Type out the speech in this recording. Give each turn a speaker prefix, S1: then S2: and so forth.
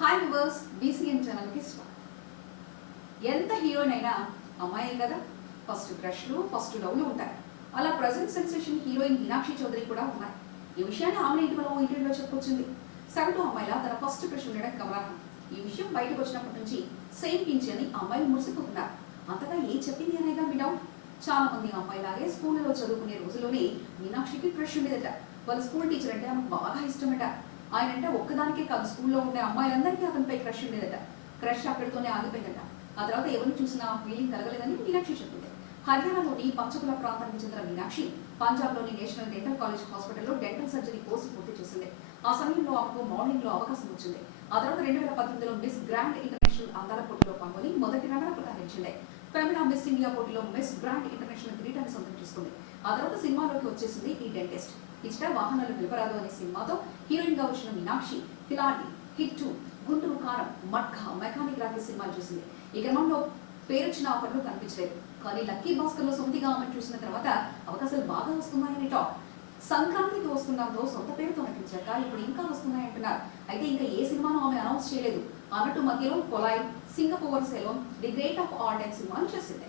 S1: Hi viewers BCM ఛానల్కి స్వాగతం. ఎంత హీరోయినైనా అమ్మాయి కదా? ఫస్ట్ క్రష్లు ఫస్ట్ లవ్లు ఉంటాయి. అలా present sensation heroine Meenakshi Chaudhary కూడా ఉన్నాయి. ఈ విషయాన్ని ఆమె ఇటీవల ఓ ఇంటర్వ్యూలో చెప్పుకొచ్చింది సగటు అమ్మాయిలా తన ఫస్ట్ క్రష్ ఉండడం గమనార్హం. ఈ విషయం బయటకు వచ్చినప్పటి నుంచి సేమ్ పించి అని అమ్మాయిలు మురిసిపోతున్నారు. అంతగా ఏం చెప్పింది అనేగా మీ డౌట్ చాలా మంది అమ్మాయిలాగే స్కూల్లో చదువుకునే రోజులోనే మీనాక్షికి క్రష్ ఉండేదట. వాళ్ళ స్కూల్ టీచర్ అంటే ఆమెకు బాగా ఇష్టమట. ఆయన అంటే ఒక్కదానికే కాదు స్కూల్లో ఉండే అమ్మాయిలందరికీ అతనిపై క్రష్ ఉండేదట. క్రష్ అక్కడితోనే ఆగిపోయిందట. ఆ తర్వాత ఎవరిని చూసినా ఫీలింగ్ కలగలేదని మీనాక్షి చెప్పింది. హర్యానాలోని పంచకుల ప్రాంతానికి చెందిన మీనాక్షి పంజాబ్లోని నేషనల్ డెంటల్ కాలేజ్ హాస్పిటల్లో డెంటల్ సర్జరీ కోర్సు పూర్తి చేసింది. ఆ సమయంలో ఆమెకు మోడలింగ్లో అవకాశం వచ్చింది. ఆ తర్వాత రెండు వేల పద్దెనిమిదిలో మిస్ గ్రాండ్ ఇంటర్నేషనల్ అందాల పోటీలో పాల్గొని మొదటి రన్నర్ నిలిచింది ఫెమినా మిస్ ఇండియా పోటీలో మిస్ గ్రాండ్ ఇంటర్నేషనల్ కిరీటాన్ని సొంతం చేసుకుంది. ఆ తర్వాత సినిమాలోకి వచ్చేసింది ఈ డెంటిస్ట్ ఇచ్చట వాహనాలు నిలబరాదు అనే సినిమాతో హీరోయిన్గా వచ్చిన Meenakshi Khiladi hit two Guntur Kaaram Matka mechanic రాకి సినిమాలు చూసింది. ఈ క్రమంలో పేరొచ్చిన ఆఫర్లు కనిపించలేదు. కానీ లక్కీ భాస్కర్లో సొంతిగా ఆమె చూసిన తర్వాత అవకాశాలు బాగా వస్తున్నాయని టాక్. సంక్రాంతికి వస్తుండడంతో సొంత పేరుతో నటించాక ఇప్పుడు ఇంకా వస్తున్నాయంటున్నారు. అయితే ఇంకా ఏ సినిమాను ఆమె అనౌన్స్ చేయలేదు. అన్నట్టు మధ్యలో Kolai Singapore saloon the great of all time సినిమాను చేసింది.